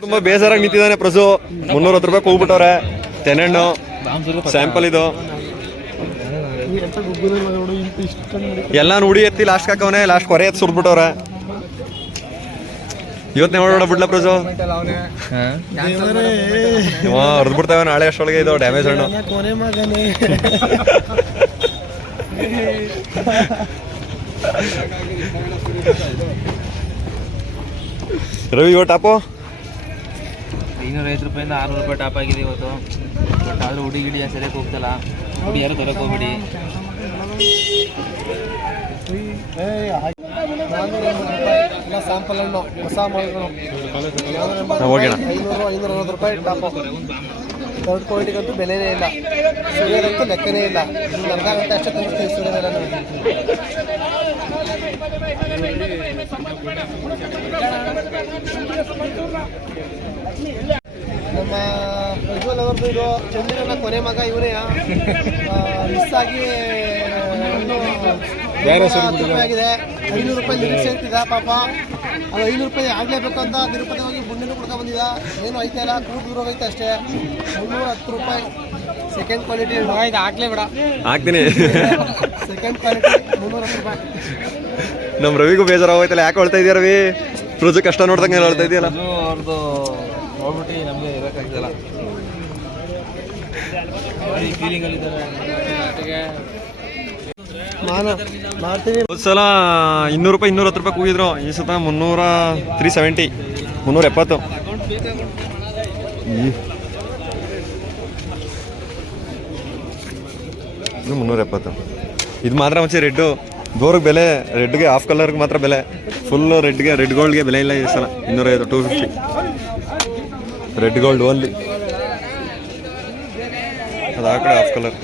ತುಂಬಾ ಬೇಜಾರಾಗಿ ನಿಂತಿದ್ದಾನೆ ಪ್ರಸು. 310 ರೂಪಾಯಿ ಹೋಗ್ಬಿಟ್ಟವ್ರೆ. ತೆನೆಹಣ್ಣು ಸ್ಯಾಂಪಲ್ ಇದು ಎಲ್ಲ ಉಡಿ ಎತ್ತಿ ಲಾಸ್ಟ್ ಹಾಕವನೆ. ಲಾಸ್ಟ್ ಕೊರೆ ಎತ್ತು ಸುರ್ದ್ಬಿಟ್ಟವ್ರೆ. ಇವತ್ತೇ ನೋಡೋಣ ಬಿಡ್ಲ ಪ್ರಸು. ಹೊರದ್ಬಿಡ್ತಾವೆ ನಾಳೆ ಅಷ್ಟೊಳಗೆ. ಇದು ಡ್ಯಾಮೇಜ್ ಹಣ್ಣು. ರವಿ ಇವ ಟಾಪು 550 ರೂಪಾಯಿಂದ 600 ರೂಪಾಯಿ ಟಾಪ್ ಆಗಿದೆ ಇವತ್ತು. ಬಟ್ ಆದ್ರೂ ಹುಡಿ ಗಿಡಿ ಸರಿಯಾಗಿ ಹೋಗ್ತಲ್ಲ. ಹುಡಿ ಯಾರು ತರಕ್ಕೆ ಹೋಗ್ಬಿಡಿ. ಸ್ಯಾಂಪಲ್ ಹಣ್ಣು ಹೊಸ ಮಾಲ್ಗಳು 500-560 ರೂಪಾಯಿ ಟಾಪು. ಥರ್ಡ್ ಕ್ವಾಲಿಟಿಗಂತೂ ಬೆಲೆನೇ ಇಲ್ಲ. ಸೂರ್ಯದಂತೂ ಲೆಕ್ಕನೇ ಇಲ್ಲ. ಅರ್ಧ ಗಂಟೆ ಅಷ್ಟೇ ತೋರಿಸ್ತೀವಿ ಸೂರ್ಯದೆಲ್ಲ. ನಮ್ಮ ಪ್ರಜ್ವಲ್ ಅವ್ರದ್ದು ಇದು ಚಂದ್ರನ ಕೊನೆ ಮಗ ಇವನೇ. ಮಿಸ್ ಆಗಿ ಆಗಿದೆ. 500 ರೂಪಾಯಿ ನಿರೀಕ್ಷೆ ಇರ್ತಿದ್ದ ಪಾಪ. ಅದು 500 ರೂಪಾಯಿ ಆಗಲೇಬೇಕು ಅಂತ ತಿರುಪತಿ ಹೋಗಿ ಬುಂಡಿನೂ ಕೊಡ್ಕೊಂಡು ಬಂದಿದ್ದ. ಏನು ಐತೆ ಇಲ್ಲ, ಕೂತು ಹೋಗೈತೆ ಅಷ್ಟೇ. 310 ರೂಪಾಯಿ ಸೆಕೆಂಡ್ ಕ್ವಾಲಿಟಿ. ಇದು ಹಾಕ್ಲೇ ಬೇಡ, ಹಾಕ್ತೀನಿ. ಸೆಕೆಂಡ್ ಕ್ವಾಲಿಟಿ 310 ರೂಪಾಯಿ. ನಮ್ಮ ರವಿಗೂ ಬೇಜಾರಾಗೋಯ್ತಲ್ಲ. ಯಾಕೆ ಹೊಳ್ತಾ ಇದೆಯಾ ರವಿ? ರುಜು ಕಷ್ಟ ನೋಡ್ದಂಗೆ ಹೇಳ್ತಾ ಇದೆಯಲ್ಲ. ಅವ್ರದ್ದು ನೋಡ್ಬಿಟ್ಟು ನಮಗೆ ಇರೋಕ್ಕಾಗ್ತಲ್ಲ. ಸಲ 200 ರೂಪಾಯಿ 210 ರೂಪಾಯಿ ಕೂಗಿದ್ರು. ಈ ಸತ 370 370. ಇದು 370. ಇದು ಮಾತ್ರ ಮುಂಚೆ ರೆಡ್ಡು ಗೋರ್ಗೆ ಬೆಲೆ. ರೆಡ್ಗೆ ಹಾಫ್ ಕಲರ್ಗೆ ಮಾತ್ರ ಬೆಲೆ. ಫುಲ್ಲು ರೆಡ್ಗೆ ರೆಡ್ ಗೋಲ್ಡ್ಗೆ ಬೆಲೆ ಇಲ್ಲ ಈ ಸಲ. 250 250 ರೆಡ್ ಗೋಲ್ಡ್ ಓನ್ಲಿ. ಅದು ಆ ಕಡೆ ಹಾಫ್ ಕಲರ್.